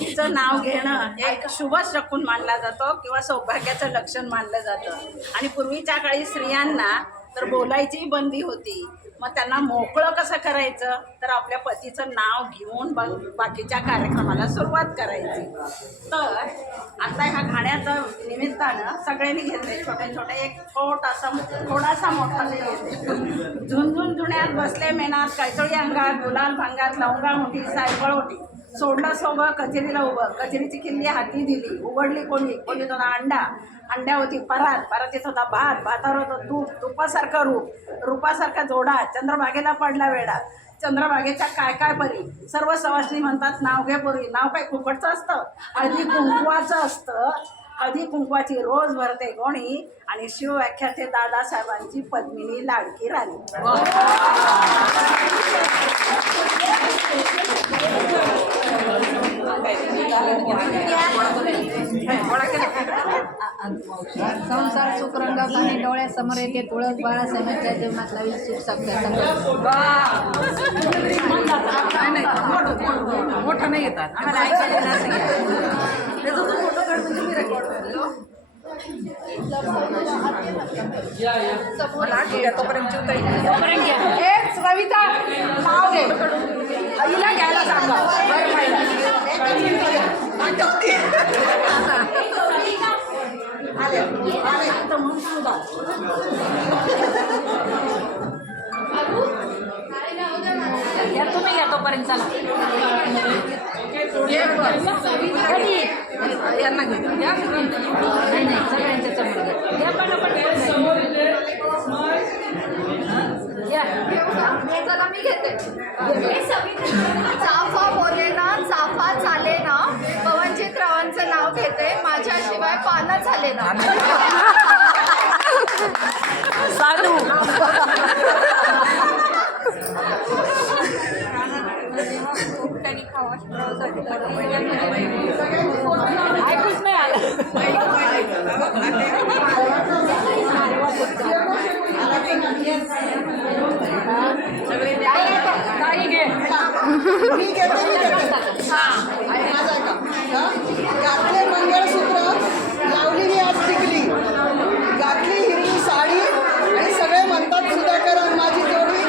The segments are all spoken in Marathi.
तिचं नाव घेणं हे एक शुभ शकून मानला जातो किंवा सौभाग्याचं लक्षण मानलं जातं. आणि पूर्वीच्या काळी स्त्रियांना तर बोलायचीही बंदी होती. मग त्यांना मोकळं कसं करायचं? तर आपल्या पतीचं नाव घेऊन बा बाकीच्या कार्यक्रमाला सुरुवात करायची. तर आता ह्या गाण्याचं निमित्तानं सगळ्यांनी घेतले छोटे छोटे एक छोटासा थोडासा मोठा झुंझुन धुण्यात बसले मेनात कैचोळी अंगात गुलाल भांगात लवंगा मोठी सायकळ होती सोडलं सोबं कचेरीला उभं. कचेरीची किल्ली हाती दिली. उघडली कोणी? कोणी होता अंडा. अंड्या होती परात. परातीत होता भात. भातावर होतं तूप. तुपासारखं रूप रूपासारखा जोडा चंद्रभागेला पडला वेडा. चंद्रभागेच्या काय काय परी? सर्व सवासनी म्हणतात नाव घे परी. नाव काय फुकटचं असतं? हळदी कुंकवाचं असतं. हळदी कुंकवाची रोज भरते गोणी आणि शिवव्याख्याचे दादासाहेबांची पद्मिनी लाडकी राणी. संसार सुखरंगात आणि डोळ्यासमोर येते तुळस बाळासाहेबांच्या जीवनातला विशेष सत्य मोठं नाही येतात तोपर्यंत नाव घे. हिला घ्यायला सांगा बरं पाहिजे आले आले तर म्हणून सांगा या तुम्ही या तोपर्यंत चला. ये बस. कधी? यांना घेऊ या नाही नाही सगळ्यांच्या समोर घ्या. या पटापट या. चला मी घेते. माझ्याशिवाय पानं झाले ना साधू. ऐकूच नाही आलं. काही घे मी घेते मी घेते माझा ऐका हं? घातले मंगळसूत्र लावली मी आज टिकली घातली हिरवी साडी आणि सगळे म्हणतात सुधाकर माझी जोडी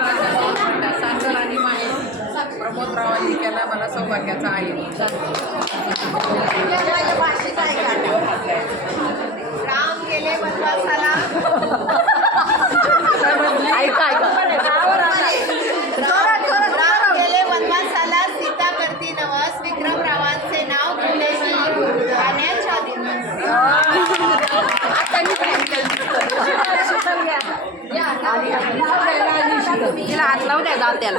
सासर आणि माहेर प्रमोदरावांनी केला मला सौभाग्याचा आहे राम गेले वनवासाला ऐका राम गेले वनवासाला सीता करती नवस विक्रमरावांचे नाव घेतले मी गाण्याच्या दिवस तिला हात लावू द्या जात्याला